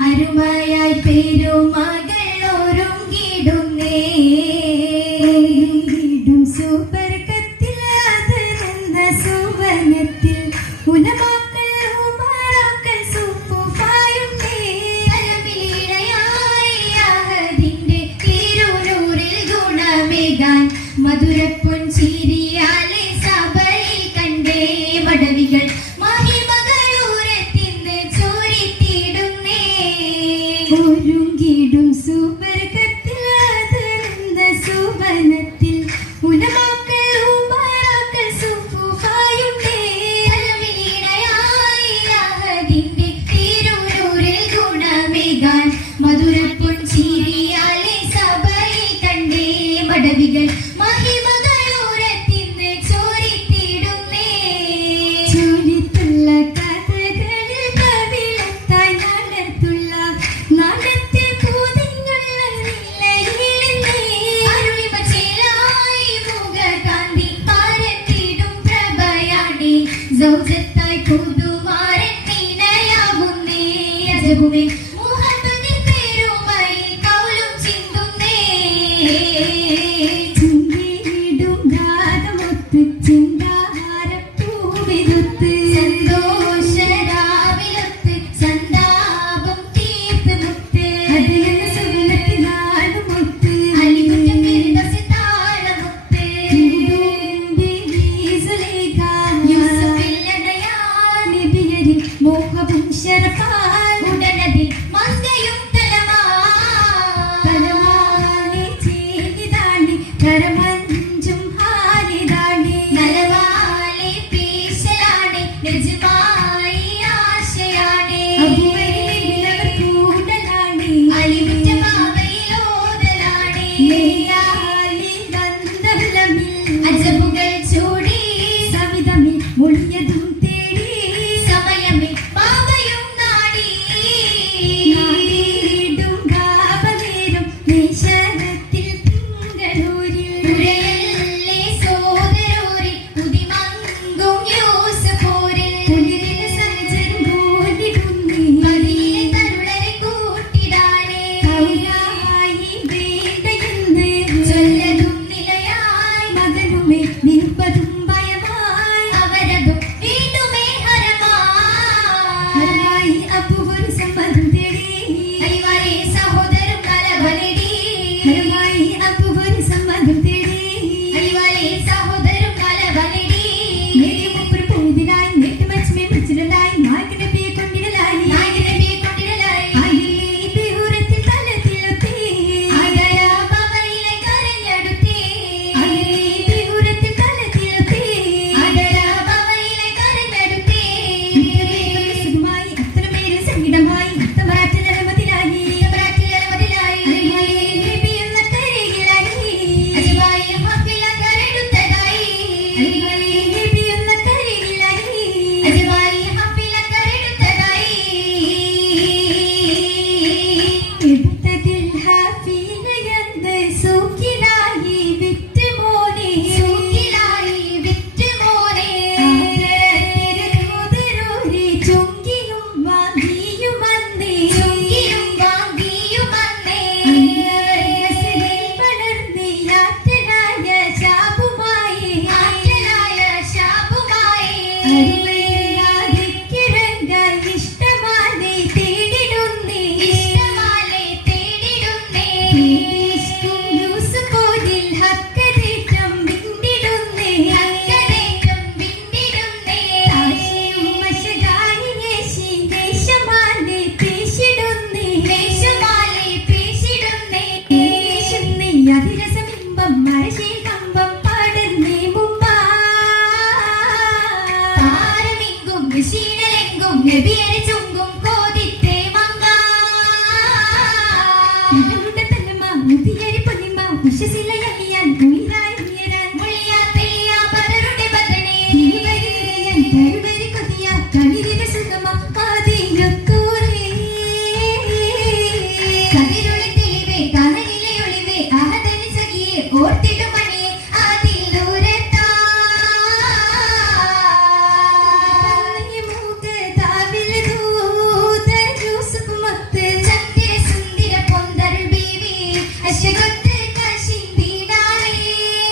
അരുമയായി പെരുമകളൊരുങ്ങിടുന്നേ സുവർഗത്തിൽ അതിരുന്ന സുവർണത്തിൽ ഉലമാക്കൾ ഉമറാക്കൾ സുഫുഫായുന്നേ അലമിലയായി അഹദിന്റെ തിരുനൂറിൽ ഗുണമേകാൻ മധുരപ്പൊൻചിരിയാലെ സഭയിൽ കണ്ടേ മടവികൾ ഒരുങ്ങിടും സുവർഗത്തിൽ അതിരുന്ന സുവനത്തിൽ ഉലമാക്കൾ ഉമറാക്കൾ സുഫുഫായുണ്ടേ അലമിലയായി അഹദിന്റെ തിരുനൂറിൽ ഗുണമേകാൻ മധുരപ്പൊൻചിരിയാലെ സഭയിൽ കണ്ടേ മടവികൾ മഹിമകളൂരത്തിന്ന് ചോരിത്തിടുന്നേ ചോരിത്തുള്ള കഥകളിൽ കവിളത്തായി നടത്തുള്ള നാടത്തിൽ പൂതിഞ്ഞുള്ള നിലയിലെന്നേ അരുളിമച്ചിലായി മുഖകാന്തി പാരത്തിടും പ്രഭയാണി സൗജത്തായി പുതുമാരൻ നീനയാകുന്നേ അജബുമേ മുഹബത്തിൻ പെരുമയിൽ കൗലും ചിന്തുന്നേ ചിന്തിയിടും ഗാനമൊത്ത് ചിന്താഹാരപ്പൂവിരുത്ത് സന്തോഷരാവിലൊത്ത് സന്താപം തീർത്ത് മുത്ത് അതിലെന്ന സുഗന്ധത്തിനാടുമൊത്ത് അലിമുറ്റ പെരുദസ് താളമൊത്ത് യൂസുഫില്ലടയാൻ നബിയരിൽ മോഹവും ശരഫാൻ ഉടനതിൽ ഇത്